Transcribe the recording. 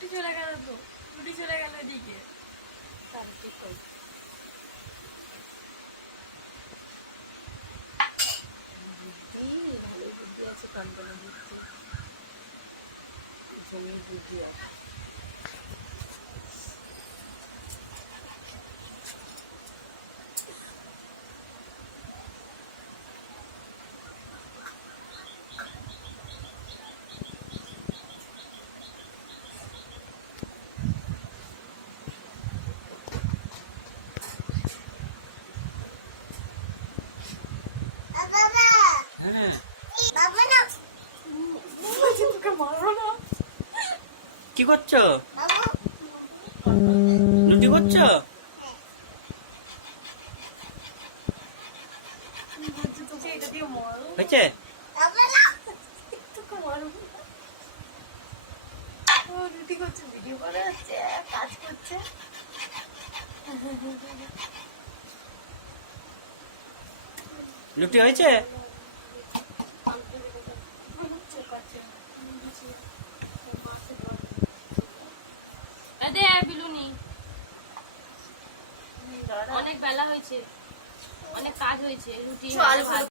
রুটি চলে গেল তো, রুটি চলে গেল এদিকে। ভালো বুদ্ধি আছে, টনটনে বুদ্ধি, জমির বুদ্ধি আছে। কি করছো? রুটি করছো? হয়েছে? রুটি করছে, ভিডিও করে হচ্ছে, কাজ করছে। রুটি হয়েছে? অনেক বেলা হয়েছে, অনেক কাজ হয়েছে, রুটি